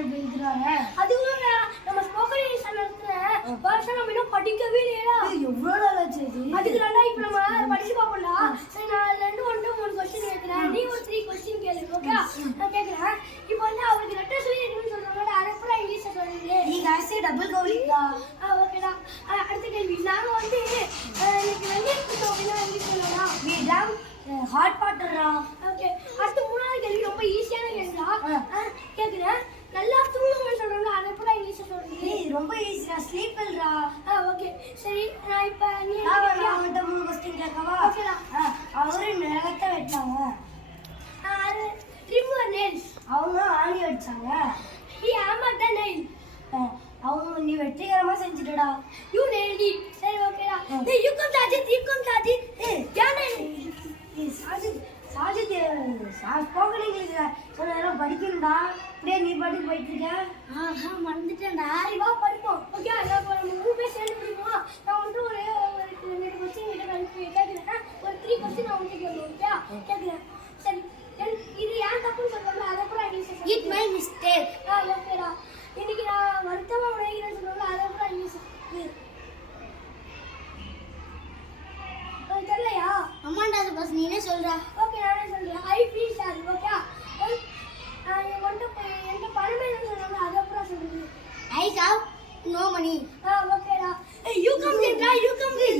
எழுதுறாங்க. அதுவும் நம்ம ஸ்போக்கன் இங்கிலீஷ் நடத்துற வருஷம் நம்ம இன்னும் படிக்கவே இல்லையா? எவ்வளவு நாள் ஆச்சு இது? அதுக்கு தாண்டா இப்ப நம்ம படிச்சு பார்ப்போம்டா. சரி நான் 2 1 3 क्वेश्चन கேக்குறேன். நீ ஒரு 3 क्वेश्चन கேளு. ஓகே? நான் கேக்குறேன். இப்போ வந்து அவருக்கு லெட்டர் சொல்லி இருக்கணும்னு சொல்றாங்க. அத பூரா இங்கிலீஷ்ல சொல்றீங்க. நீ காசே டபுள் கவுலிங்கடா. ஓகேடா. அடுத்த கேள்வி. நாங்க வந்து இன்னைக்கு வெந்நீர் குடிச்சோம் அப்படின்னா இங்கிலீஷ் சொல்லலாம். we drank hot waterடா. ஓகே. அடுத்த மூணாவது கேள்வி ரொம்ப ஈஸியான கேள்விடா. கேக்குறேன். நல்லா தூங்குங்கன்னு சொல்றாங்க. அத பூரா இங்கிலீஷ்ல சொல்றீங்க. ஏய் ரொம்ப ஈஸிடா. ஸ்லீப் இல்லடா. ஓகே. சரி நான் இப்ப நீ அவன்கிட்ட 3 क्वेश्चन கேட்கவா? ஓகேடா. அவரு நிலத்தை வெட்டாங்க. Remove nails. அவங்க ஆணி அடிச்சாங்க. He hammered the nail. அவங்க நீ வெற்றிகரமா செஞ்சுட்டடா. You nailed it. சரி ஓகேடா. டேய் யூ கம் சாஜித். ஏய் யானே சாஜித் ஸ்போக்கன் இங்கிலீஷ்ல சொன்னா படிக்கணும்டா. அப்படியே நீ பாட்டுக்கு போயிட்டு இருக்க. மறந்துட்டேன்டா. சரி வா படிப்போம். ஓகே அப்ப நம்ம 3 பேர் சேர்ந்து படிப்போம். நான் வந்து ஒரு 2 क्वेश्चन கிட்ட கேக்குறேன். ஒரு 3 क्वेश्चन நான் உங்களுக்கு கேக்குறேன். ஓகே கேக்குறேன். சரி இது ஏன் தப்புன்னு சொல்றாங்க. அத கூட இங்கிலீஷ்ல சொல்லுங்க. It my mistake. ஓகேடா. இன்னைக்கு நான் வருத்தமா உணர்கிறேன்னு சொல்றாங்க. அத கூட இங்கிலீஷ்ல தெரியலையா? அம்மாண்டா அது பஸ் நீனே சொல்றா. ஓகே நானே சொல்றேன். I feel sorry. ஓகே என்கிட்ட பணம் இல்லைன்னு சொன்னாங்க. அதை அப்புறம் சொல்லுங்க. I have no money. ஓகேடா. You come ஜென்ரா.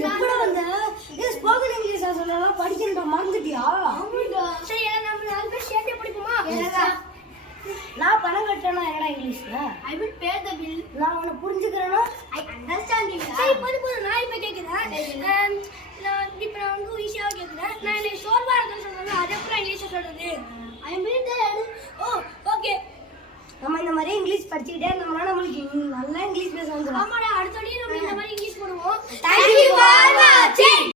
எப்பட வந்த? ஏ ஸ்போக்கன் இங்கிலீஷா சொல்லலாம் படிக்கணும்டா. மறந்துட்டியா? ஆமாடா. சரி நம்ம 4 பேர் சேர்ந்து படிப்போமா? நான் பணம் கட்டறேனா என்னடா இங்கிலீஷ்ல? I will pay the bill. நான் உன்னை புரிஞ்சுக்கறேனா? I understand you. சரி போது நான் இப்ப கேக்குறேன். நான் இப்ப வந்து ஈஸியா கேக்குறேன். நான் இன்னைக்கு சோர்வா இருக்கேன்னு சொல்றாங்க. அத அப்புறம் இங்கிலீஷ்ல சொல்றது. ஐ மீன் ஓகே. நம்ம இந்த மாதிரி இங்கிலீஷ் படிச்சுக்கிட்டே இருந்தோம்னா நம்மளுக்கு நல்லா இங்கிலீஷ் பேச வந்துடும். ஆமாடா.